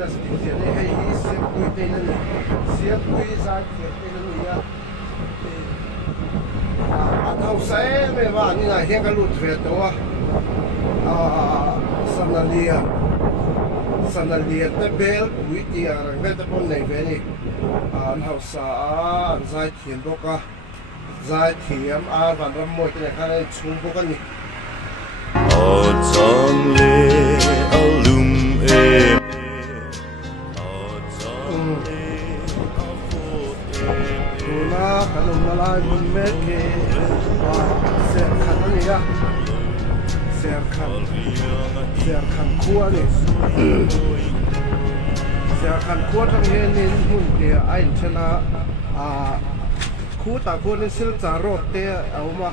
na station ni hei hi siap pui te na ni siap pui sa thiet te na ni ya a thau sai me wa ni na hian ka lut ve to a sanalia te bel pui ti a rang ve te pon nei ve ni an hau sa an zai thian boka zai thiam a van ram moi te kha nei chung boka ni Chang le alum em tuna kanum na lai mun me ke ser khan ni ya ser khan khua ni ser khan khua tang he nin hun te ai chana a khu ta ko ni sil cha ro te auma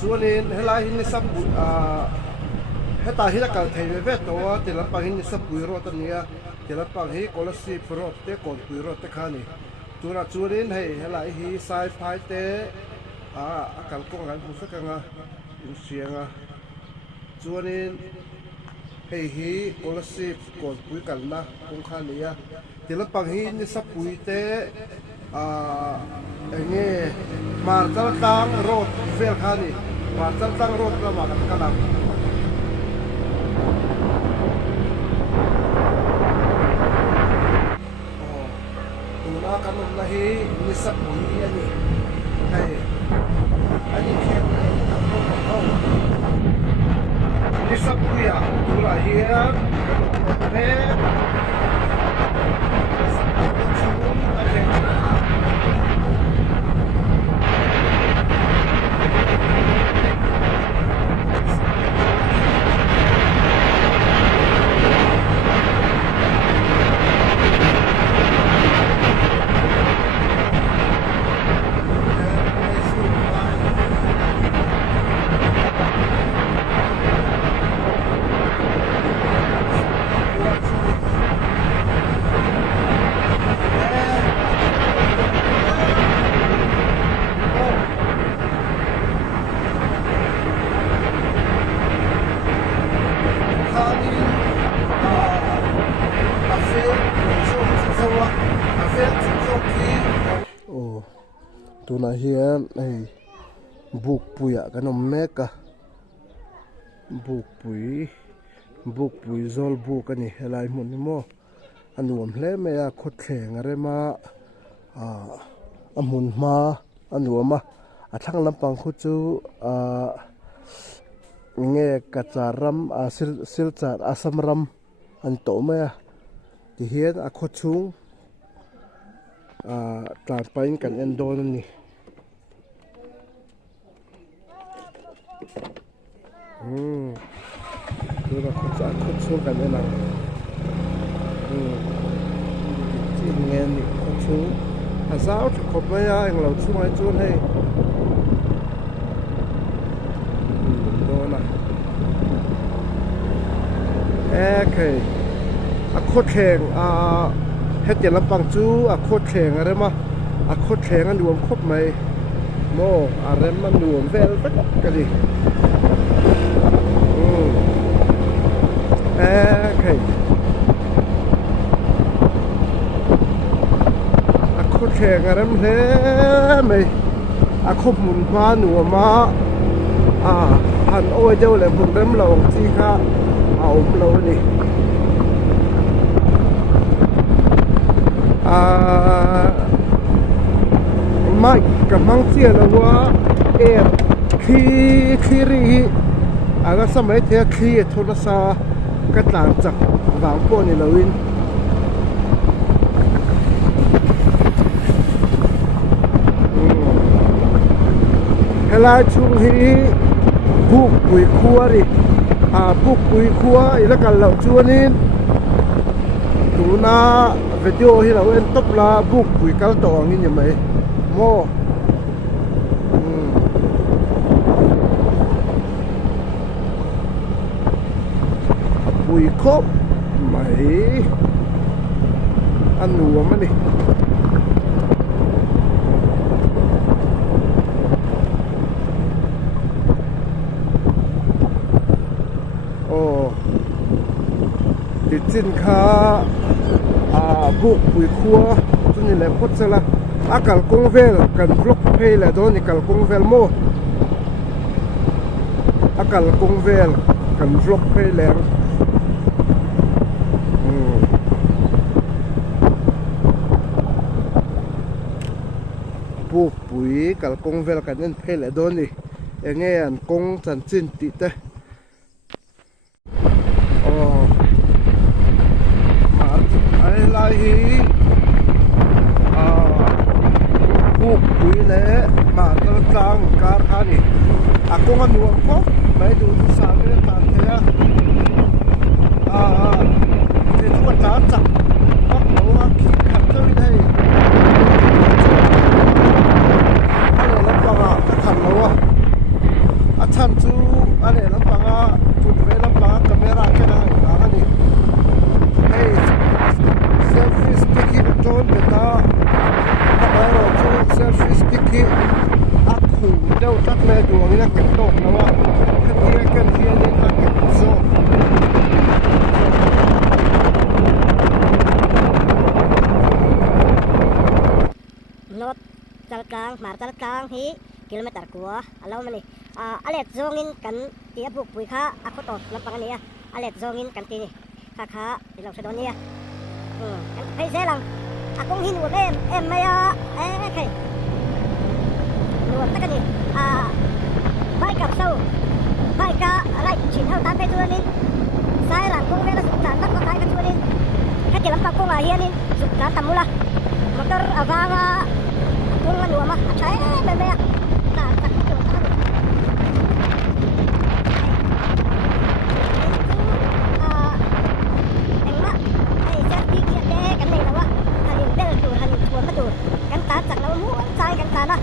chuanin helai hin ni sap heta hi la kal thei ve to te la pang hin ni sap pui ro ta nia te la pang hi kolasi pro te kon pui ro te khani tuna churin hei helai hi sai phai te akal ko ngan hu sakanga in sianga chuanin hei hi kolasi kon pui kalna kong khania te la pang hi ni sap pui te enge mar tal tang rot vel khani mar tal tang rot la ma kalam kanum na hi ni sap pui ani hai ani khem ni sap pui a tula hi pe tuna hian ei buk puya kanom meka buk pui zol buk ani helai mun mo anuam hle me a khot thleng arema amun ma anuama athang lampang khu chu nge kacharam silchar asamram an to me ti hian a khot chung tlan pain kan endon ni tuna khot chung kan ena chi ngen ni khot chung a zau khop mai a eng lo chu mai chun hei dona okay a khot theng hết tiền lắm bằng chú khốt thèn ở đây mà khốt thèn ăn đuông khốt mày mô đây mà đuông về tất cái gì okay khốt thèn ở đây thế mày khốt muốn qua nụ mà hắn ôi đâu lại muốn đếm lâu chi khác lâu đi mai cầm mang tiền là quá em khi ri cái sao mấy thế khi thôi là sao cái tảng chặt vào cô này là win hay là chung hi buk bụi khua đi buk bụi khua là cả lẩu chua nên tụ na video hi là en top la buk bụi cao to như vậy mày mo bụi khốp mày ăn nùa mà đi tin khá buộc bùi khua cho nên là phút sẽ là cả công vel cần vlog pay là đó thì cả công vel mo cả công vel cần vlog pay là buộc bùi cả công vel cần nên pay là đó thì nghe anh công chân chính tít đấy ai lại buộc bùi lẽ mà nó trang car hani aku ngan nuang ko mai du sa le tan the thì chúng ta trả chặt các lỗ khi khăn chơi đây anh này lắm bằng các khăn lỗ chân chú anh này lắm bằng chụp về lắm bằng camera cái này anh này hey selfie sticky John beta rồi chú selfie sticky aku đâu chắc là đùa như là cái tổ nó cần kia nên là cái số Lot talkang mar talkang hi kilometer ko alaw man ni alet zongin kan tia buk pui kha ako to lampang niya alet zongin kan tini kha ilaw sa donia kan pay zelang akong hinuwa em maya kay nuwa ta kani bai ka sau bai ka right chin hau ta pe tuanin sai lang kong vela sukta ta ko kai ka tuanin ka lampang ko ngahianin sukta tamula motor avanga kung ano ma atay bebe ta ko ta engma ai sa ti ki de kan nei lawa hanin del tu hanin tuan ma tu kan ta chak law mu sai kan ta na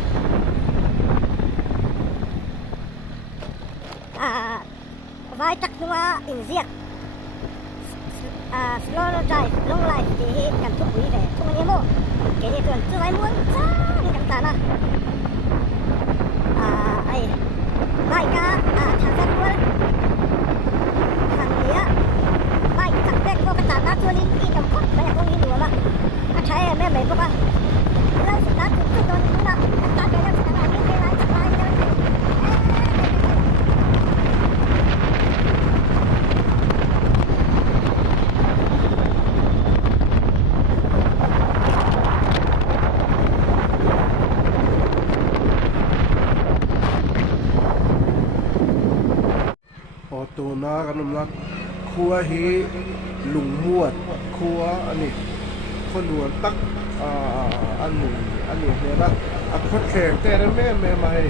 vai tak nuwa in ziak slow drive long life thì kan tu bui ve tu ma mo cái này tuần chưa ai muốn cha đi cắn ta na ai bài ca thằng ra luôn thằng kia bài thằng bé có cái tàn na chưa lên đi cầm cốt bây giờ con đi đùa mà thấy em mấy bác lên sẽ đá tụt tụt luôn là ta cái đó sẽ là cái này chắc là cáiตัวน้ากันนักครัวฮีลุงมวดครัวอันนี้คนหลวนตักอันนี้เนี่ยนะคนแข่งแต่แม่มาให้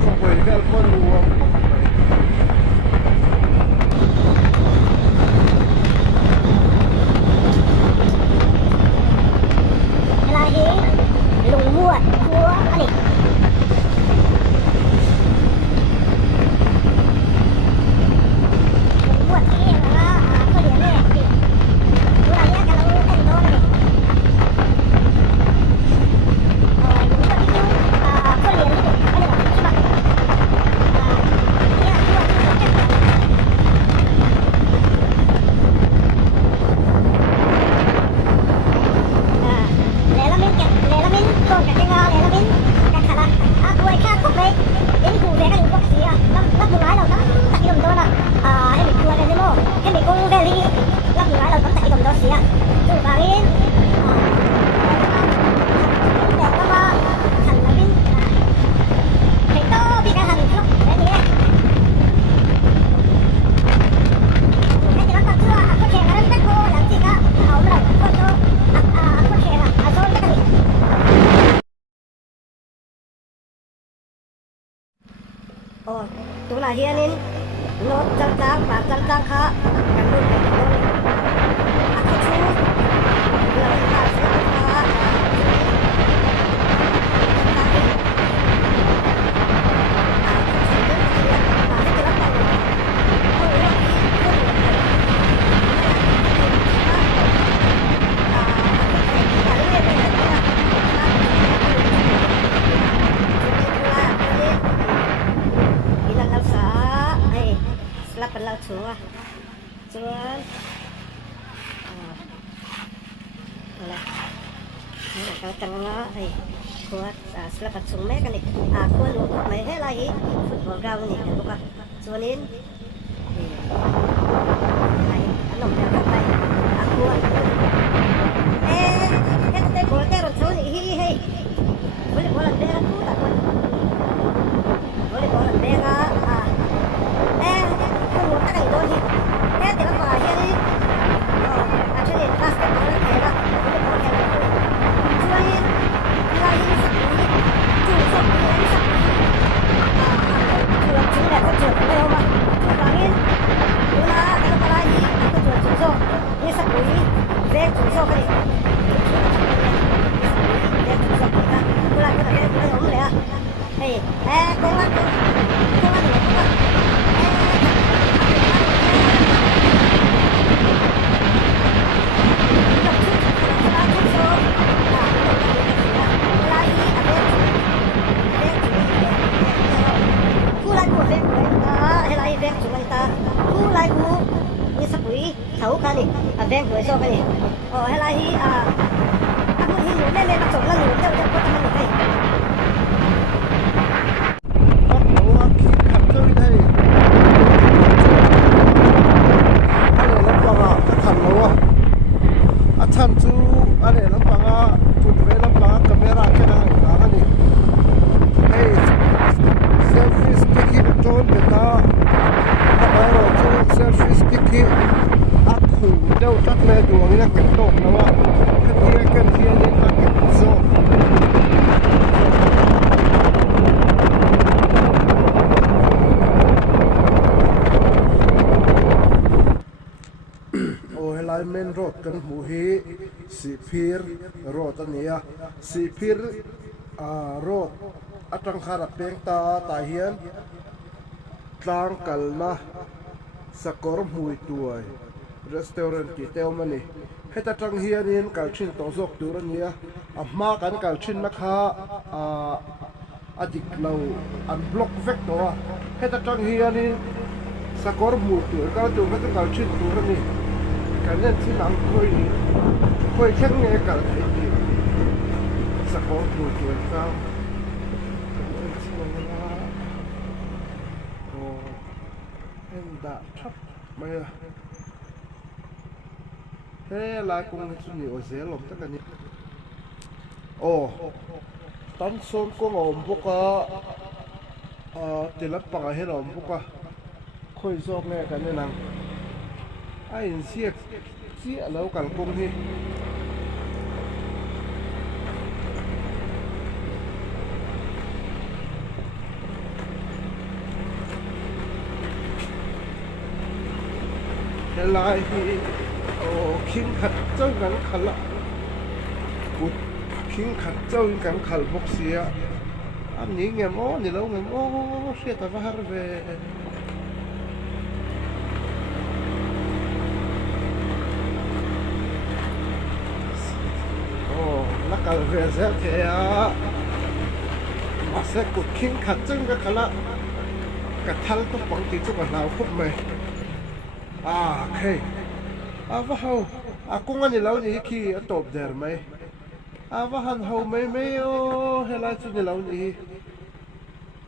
เขาไปแค่คนรวมอะไรลุงมวดครัวอันนี้tu là hianin nó căng và căng khá cái luôn cái đó này cái chú là ta sẽ khá xuống อะไรนี่นะกังงะให้ขวดสลับสูงแม่กันนี่ควรหลวงไม่ให้ไรฟุตบอลเรานี่เห็นปะส่วนนี้อะไรอันนั้นจะไปควรเต้bola terus ni hei boleh bola terus tu tak boleh bola terus kamu tak ada doni tidak apa ya ni actually basket bola terus boleh bola terus jadi lagi tu sabtu tu cuma kerja kalau mah tu bangin bola kalau lagi aku tu ni sabtu ni saya tu kali Hey, con ăn được không? Thấu cái này, ven người so cái này, hay là hi anh hi nụ lên mặt trộn lên nụ theo theo con mình này. Bắt đầu khi khẩn trương đây, anh này lắm bằng các khẩn lâu chân chú anh này lắm bằng tụt về lắm bằng camera cái này là anh này, hey selfie sticky trốn người ta, chú selfie sticky đâu chắc mẹ đùa cái cái tổ nó ạ cái kia nên là cái rổ ôi lại men road cần mù hi sipir road anh nhỉ sipir road atang khara peng ta hiền tlang kalna sakor mui tuai restaurant ki teo mani heta tang hian in kalchin to zok tur ania ma kan kalchin na kha adik lo an block vek to heta tang hian in sakor mu tur ka tu ka kalchin tur ani kan nen sin ang khoi theng nge kal thei ki sakor mu tur ka em đã thấp mày thế lại cùng suy nghĩ ở dưới lòng tất cả những tan son con ôm bốc thì lắp bằng hết ôm bốc khơi gió nghe cái này năng ai siết lâu càng cùng đi thế lại thì king khát châu gắn khát lạ, cút king khát châu gắn khát bốc xía, anh nghĩ nghe mó thì lâu nghe mó sẽ ta vào về, nó cả về sẽ thế mà sẽ cút king khát châu gắn khát lạ, cả thằng cũng bằng tiếng Trung nào khúc mày, okay. Avahaw akong nga nilaw ni ki atop der may avahan haw may helai chu nilaw ni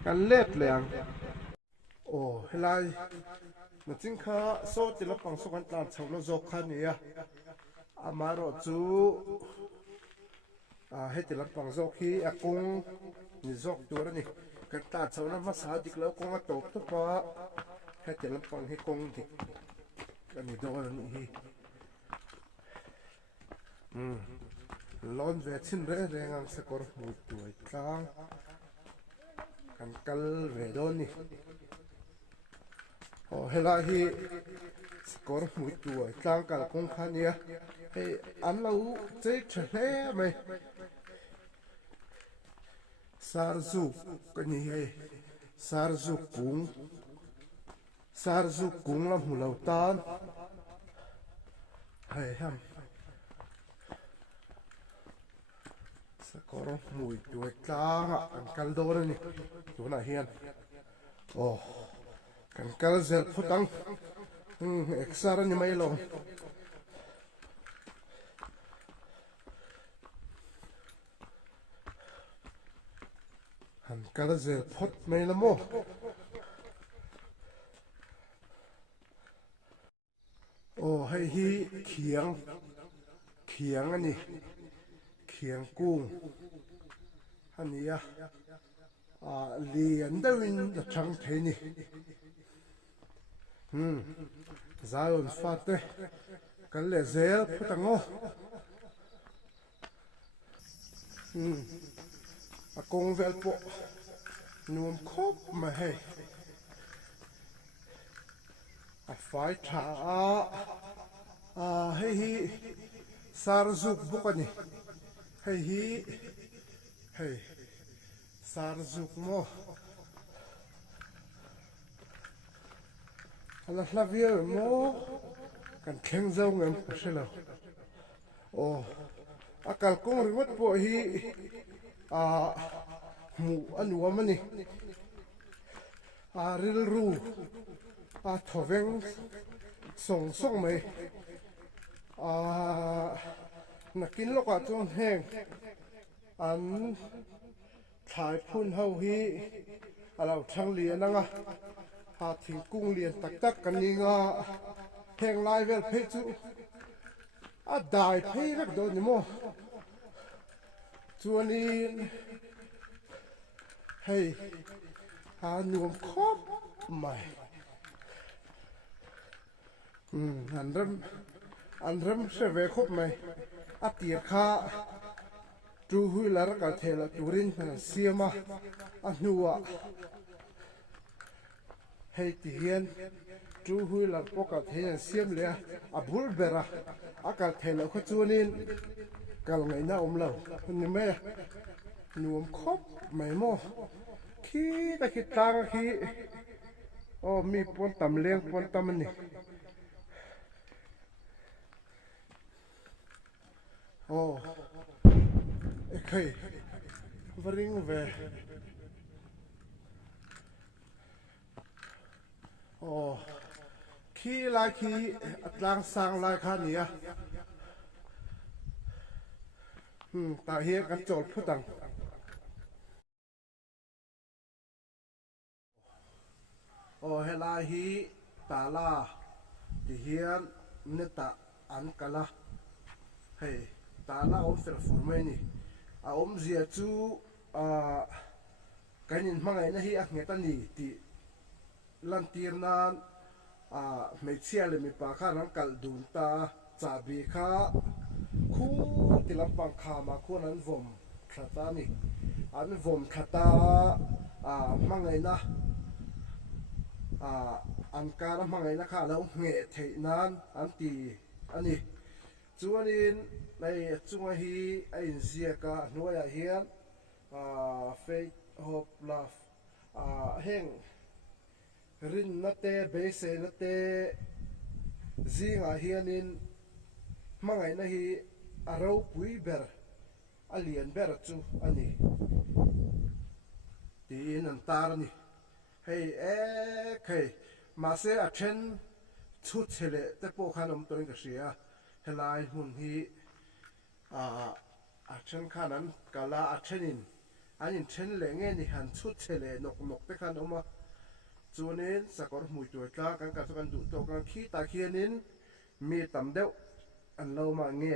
kan let leang helai na ching kha so tila pang so kan tlan chawlo zok kha ni amaro chu hetila pang zok hi akong ni zok tur ani kan ta chawna ma sa dik lo kong atop to pa hetila pang hi kong dik kan ni do ni hi lon về xin rẽ ngang sẽ có một tuổi trăng cần cal về đó nè hay là hi sẽ có một tuổi trăng cả công khai nè hey ăn lâu chơi chơi mày sarzu cái gì hay sarzu cung là một lâu tan hay ham có mùi tuổi trăng cần cal đó nè chỗ này hiền cần cal dệt phút tăng extra như mấy lồng kan kala zel phot mai la mo hei hi khiang ani khiang kung ani ya lian dawin da thang the ni zayon fate kan le zel phutango a kong vel po nuam khop ma hei a fai tha hei hi sarzuk bukani hei sarzuk mo ala hlavier mo kan thleng zo ngam shelo akal kong riwat po hi mu anuam ani ril ru thoveng song mai nakin loka chong heng an thai phun ho hi alo thang lian anga thingkung lian tak kan ninga heng lai vel phe chu dai phe rak do ni mo chuanin hei nuam khop mai an rem se ve khop mai tiar kha tu hui lar ka thela turin siama nuwa hei ti hian tu hui lar poka theian siam le bul bera akal thela kho chuanin kal ngai na omlo ni me nuam khop mai mo khi ta khi tang khi mi pon tam leng pon tam ni okay varing ve khi lai khi atlang sang lai kha nia ta hian kan chol phutang helai hi tala ti hian neta an kala hei tala fer furmai ni zia chu kainin hmangai na hi ngeta ni ti lantir nan meichia le mi pa kha ran kal dun ta chabi kha khu tilampang kha ma khu nan vom thata ni an vom thata hmangai na an kara hmangai na kha lo nge thei nan an ti ani chuanin nei chunga hi a in zia ka hnuaiah hian faith hope love heng rin na te base na te zinga hianin hmangai na hi aro pui ber alian ber chu ani tin an tar ni hei khei ma se a then chu chele te po khanom toin ka sia helai hun hi a then khanan kala a thenin anin then le nge ni han chu chele nok te khan oma chuanin sakor hmui tuai tla kan ka kan du to kan khi ta khianin mi tam deuh an lo ma nge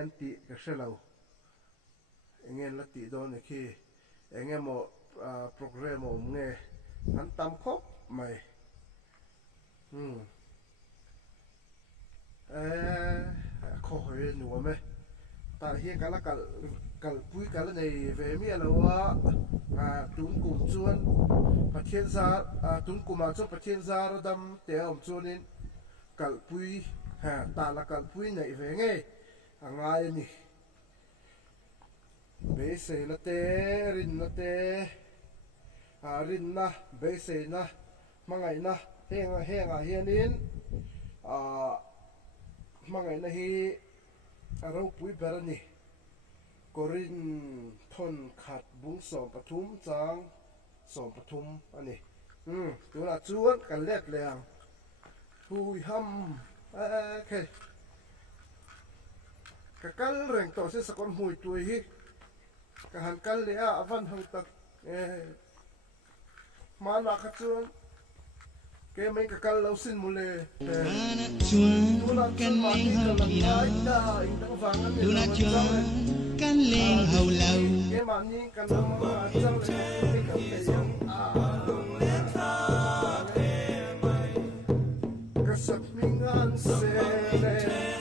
an ti ka shelo engen la ti do ne khi engemo program om nge an tam khop mai kho hoi nuame ta hian kala kal pui kala nei ve mi alowa tun kum chuan pathian za tun kuma chu pathian za radam te om chuanin kal pui ta la kal pui nei ve nge angai ni be se na te rin na te rin na be se na mangai na henga hianin mangai na hi aro pui berani korin thon khat bung som pathum chang som pathum ani tuna chuan kan lek leang hui ham khe ka kal reng to se sakon hui tui hi ka han kal le a avan hang tak mà là cái chuyện cái mấy cái căn lâu xin mua lề Chuan căn lên hầu kỳ nào Luna chuan căn lên hầu lâu cái mà nhìn cái nó mà chẳng lẽ cái cái giống cái sắp mình ăn xe